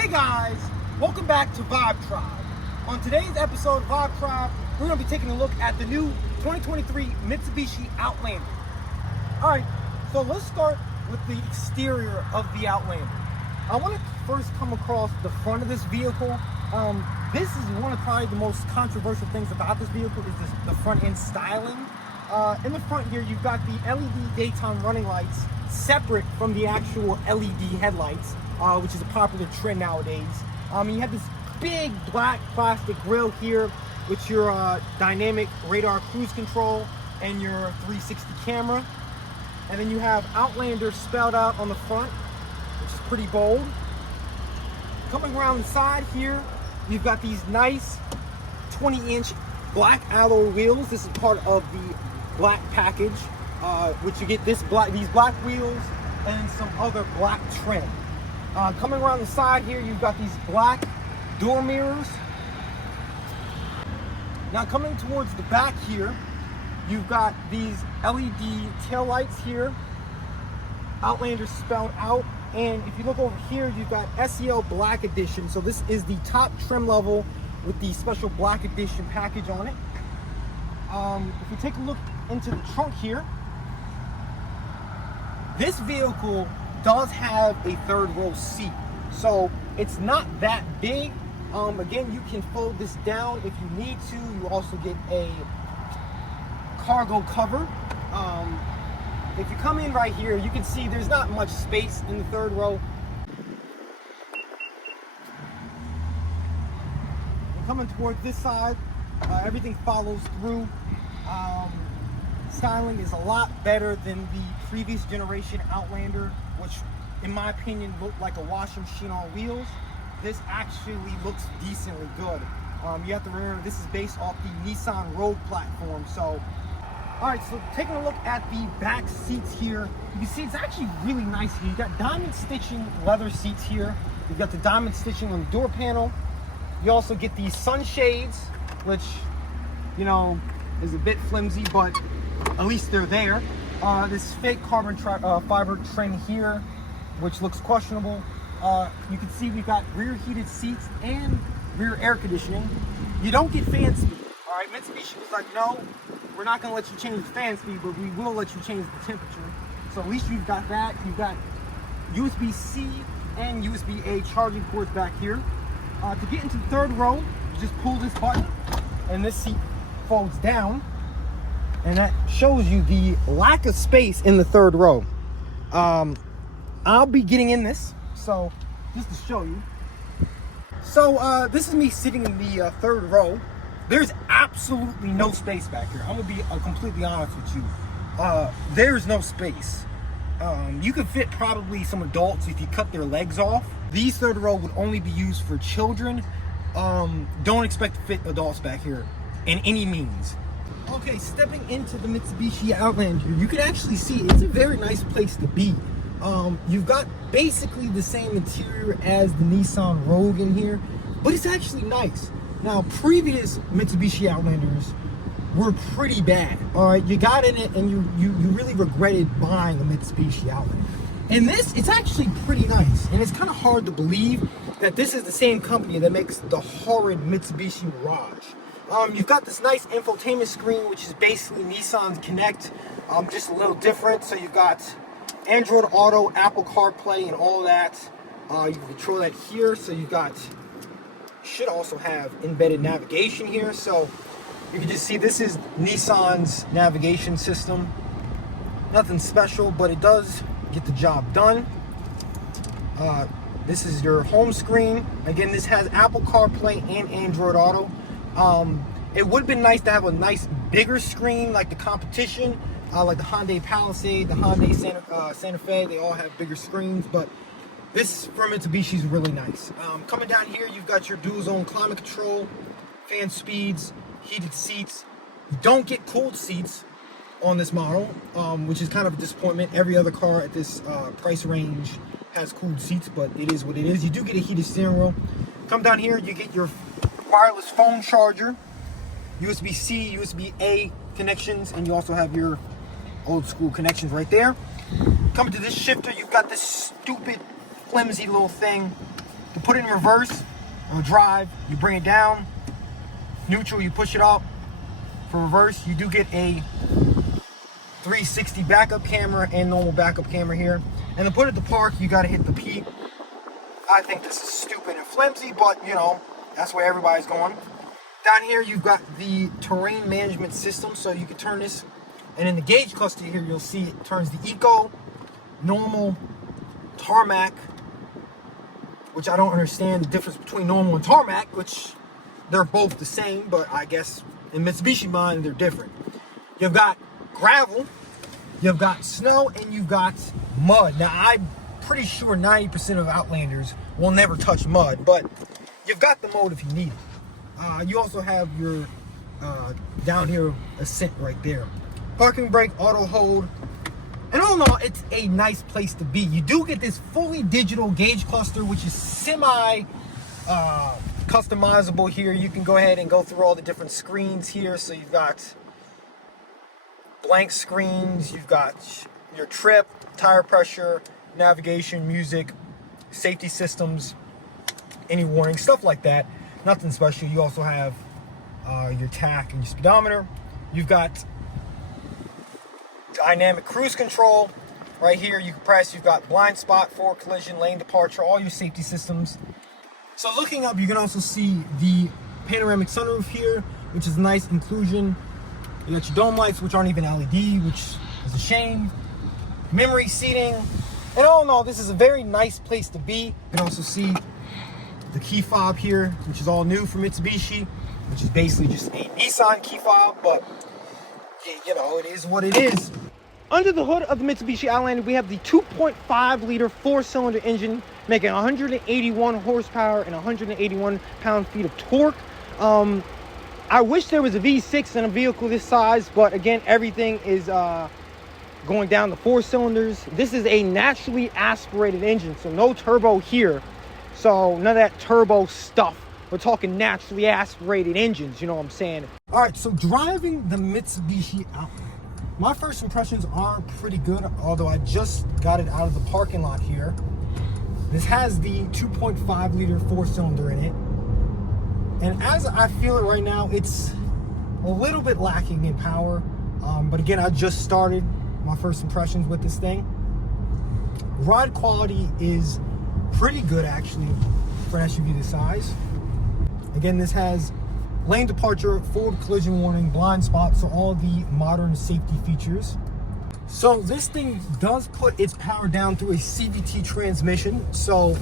Hey guys, welcome back to Vibe Tribe. On today's episode of Vibe Tribe, we're going to be taking a look at the new 2023 Mitsubishi Outlander. Alright, so let's start with the exterior of the Outlander. I want to first come across the front of this vehicle. This is one of probably the most controversial things about this vehicle is the front end styling. In the front here, you've got the LED daytime running lights separate from the actual LED headlights, which is a popular trend nowadays. You have this big black plastic grille here with your dynamic radar cruise control and your 360 camera. And then you have Outlander spelled out on the front, which is pretty bold. Coming around the side here, you've got these nice 20-inch black alloy wheels. This is part of the black package, which you get these black wheels and some other black trim. Coming around the side here, you've got these black door mirrors. Now coming towards the back here, you've got these LED tail lights here, Outlander spelled out. And if you look over here, you've got SEL Black Edition. So this is the top trim level with the special Black Edition package on it. If you take a look into the trunk here, this vehicle does have a third row seat. So it's not that big. Again, you can fold this down if you need to. You also get a cargo cover. If you come in right here, you can see there's not much space in the third row. And coming towards this side, everything follows through. Styling is a lot better than the previous generation Outlander, which in my opinion looked like a washing machine on wheels. This actually looks decently good. You have to remember this is based off the Nissan Rogue platform. So alright, so taking a look at the back seats here, you can see it's actually really nice here. You've got diamond stitching leather seats here. You've got the diamond stitching on the door panel. You also get these sunshades, which, you know, is a bit flimsy, but at least they're there. This fake carbon fiber trim here, which looks questionable. You can see we've got rear heated seats and rear air conditioning. You don't get fan speed. Alright, Mitsubishi was like, no, we're not going to let you change the fan speed, but we will let you change the temperature. So at least you've got that. You've got USB-C and USB-A charging ports back here. To get into the third row, you just pull this button and this seat folds down. And that shows you the lack of space in the third row. I'll be getting in this, so just to show you. So this is me sitting in the third row. There's absolutely no space back here. I'm gonna be completely honest with you. There's no space. You could fit probably some adults if you cut their legs off. These third row would only be used for children. Don't expect to fit adults back here in any means. Okay, stepping into the Mitsubishi Outlander, you can actually see it's a very nice place to be. You've got basically the same interior as the Nissan Rogue in here, but it's actually nice. Now, previous Mitsubishi Outlanders were pretty bad. All right, you got in it and you really regretted buying a Mitsubishi Outlander. And this, it's actually pretty nice. And it's kind of hard to believe that this is the same company that makes the horrid Mitsubishi Mirage. You've got this nice infotainment screen, which is basically Nissan's Connect, just a little different. So you've got Android Auto, Apple CarPlay, and all that. You can control that here. So you've got, should also have embedded navigation here. So you can just see this is Nissan's navigation system. Nothing special, but it does get the job done. This is your home screen. Again, this has Apple CarPlay and Android Auto. It would have been nice to have a nice bigger screen like the competition, like the Hyundai Palisade, the Hyundai Santa Fe. They all have bigger screens, but this from Mitsubishi is really nice. Coming down here, you've got your dual zone climate control, fan speeds, heated seats. You don't get cooled seats on this model, which is kind of a disappointment. Every other car at this price range has cooled seats, but it is what it is. You do get a heated steering wheel. Come down here, you get your wireless phone charger, USB-C, USB-A connections, and you also have your old school connections right there. Coming to this shifter, you've got this stupid flimsy little thing To put it in reverse, it'll drive, you bring it down. Neutral, you push it up. For reverse, you do get a 360 backup camera and normal backup camera here. And to put it to park, you gotta hit the P. I think this is stupid and flimsy, but you know, that's where everybody's going. Down here, you've got the terrain management system, so you can turn this. And in the gauge cluster here, you'll see it turns the eco, normal, tarmac, which I don't understand the difference between normal and tarmac, which they're both the same, but I guess in Mitsubishi mind, they're different. You've got gravel, you've got snow, and you've got mud. Now, I'm pretty sure 90% of Outlanders will never touch mud, but you've got the mode if you need it. You also have your down here ascent right there. Parking brake, auto hold. And all in all, it's a nice place to be. You do get this fully digital gauge cluster, which is semi customizable here. You can go ahead and go through all the different screens here. So you've got blank screens, you've got your trip, tire pressure, navigation, music, safety systems, any warning, stuff like that. Nothing special. You also have your tach and your speedometer. You've got dynamic cruise control right here. You can press. You've got blind spot, forward collision, lane departure, all your safety systems. So looking up, you can also see the panoramic sunroof here, which is a nice inclusion. You got your dome lights, which aren't even LED, which is a shame. Memory seating. And all in all, this is a very nice place to be. You can also see the key fob here, which is all new for Mitsubishi, which is basically just a Nissan key fob, but you know, it is what it is. Under the hood of the Mitsubishi Outlander, we have the 2.5 liter 4-cylinder engine making 181 horsepower and 181 pound-feet of torque. I wish there was a V6 in a vehicle this size, but again, everything is going down to 4 cylinders. This is a naturally aspirated engine, so no turbo here. So none of that turbo stuff. We're talking naturally aspirated engines, you know what I'm saying? All right, so driving the Mitsubishi Outlander, my first impressions are pretty good, although I just got it out of the parking lot here. This has the 2.5 liter 4-cylinder in it. And as I feel it right now, it's a little bit lacking in power. But again, I just started my first impressions with this thing. Ride quality is pretty good, actually, for an SUV this size. Again, this has lane departure, forward collision warning, blind spot, so all the modern safety features. So this thing does put its power down through a CVT transmission, so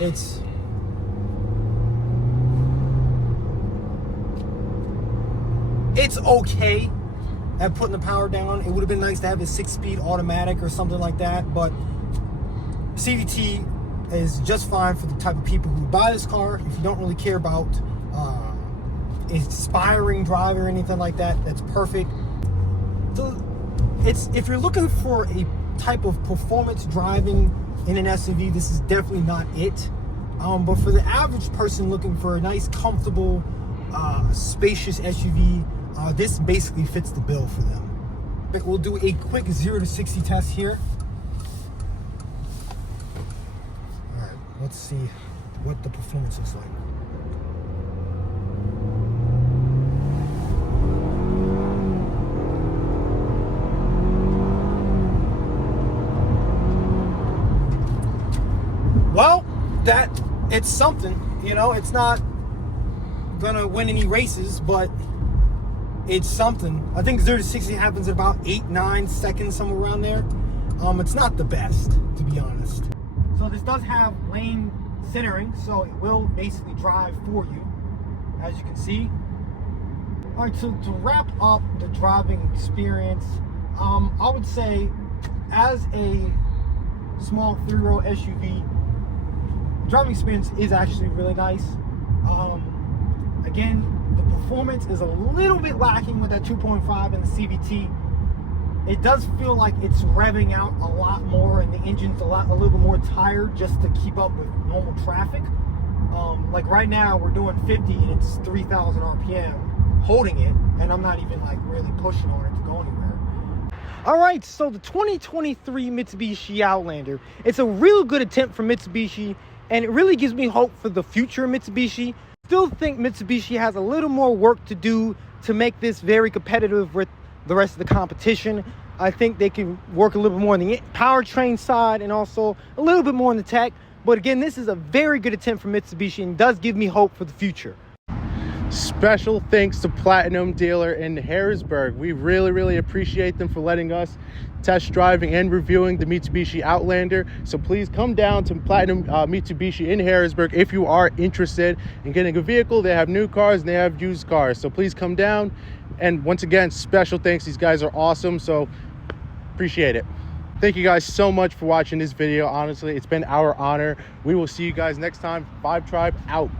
it's okay at putting the power down. It would have been nice to have a 6-speed automatic or something like that, but CVT is just fine for the type of people who buy this car. If you don't really care about inspiring drive or anything like that, that's perfect. So if you're looking for a type of performance driving in an SUV, this is definitely not it. But for the average person looking for a nice, comfortable, spacious SUV, this basically fits the bill for them. We'll do a quick 0 to 60 test here. All right, let's see what the performance looks like. Well, it's something, you know. It's not gonna win any races, but it's something. I think 0 to 60 happens in about 8-9 seconds, somewhere around there. It's not the best, to be honest. So this does have lane centering, so it will basically drive for you, as you can see. All right, so to wrap up the driving experience, I would say as a small 3-row SUV, driving experience is actually really nice. Again, the performance is a little bit lacking with that 2.5 and the CVT. It does feel like it's revving out a lot more, and the engine's a little bit more tired just to keep up with normal traffic. Like right now, we're doing 50 and it's 3,000 RPM holding it, and I'm not even like really pushing on it to go anywhere. All right, so the 2023 Mitsubishi Outlander, it's a real good attempt for Mitsubishi and it really gives me hope for the future of Mitsubishi. Still think Mitsubishi has a little more work to do to make this very competitive with the rest of the competition. I think they can work a little bit more on the powertrain side and also a little bit more on the tech. But again, this is a very good attempt for Mitsubishi and does give me hope for the future. Special thanks to Platinum Dealer in Harrisburg. We really appreciate them for letting us test driving and reviewing the Mitsubishi Outlander. So please come down to Platinum Mitsubishi in Harrisburg if you are interested in getting a vehicle. They have new cars and they have used cars. So please come down. And once again, special thanks. These guys are awesome. So appreciate it. Thank you guys so much for watching this video. Honestly, it's been our honor. We will see you guys next time. Vibe Tribe out.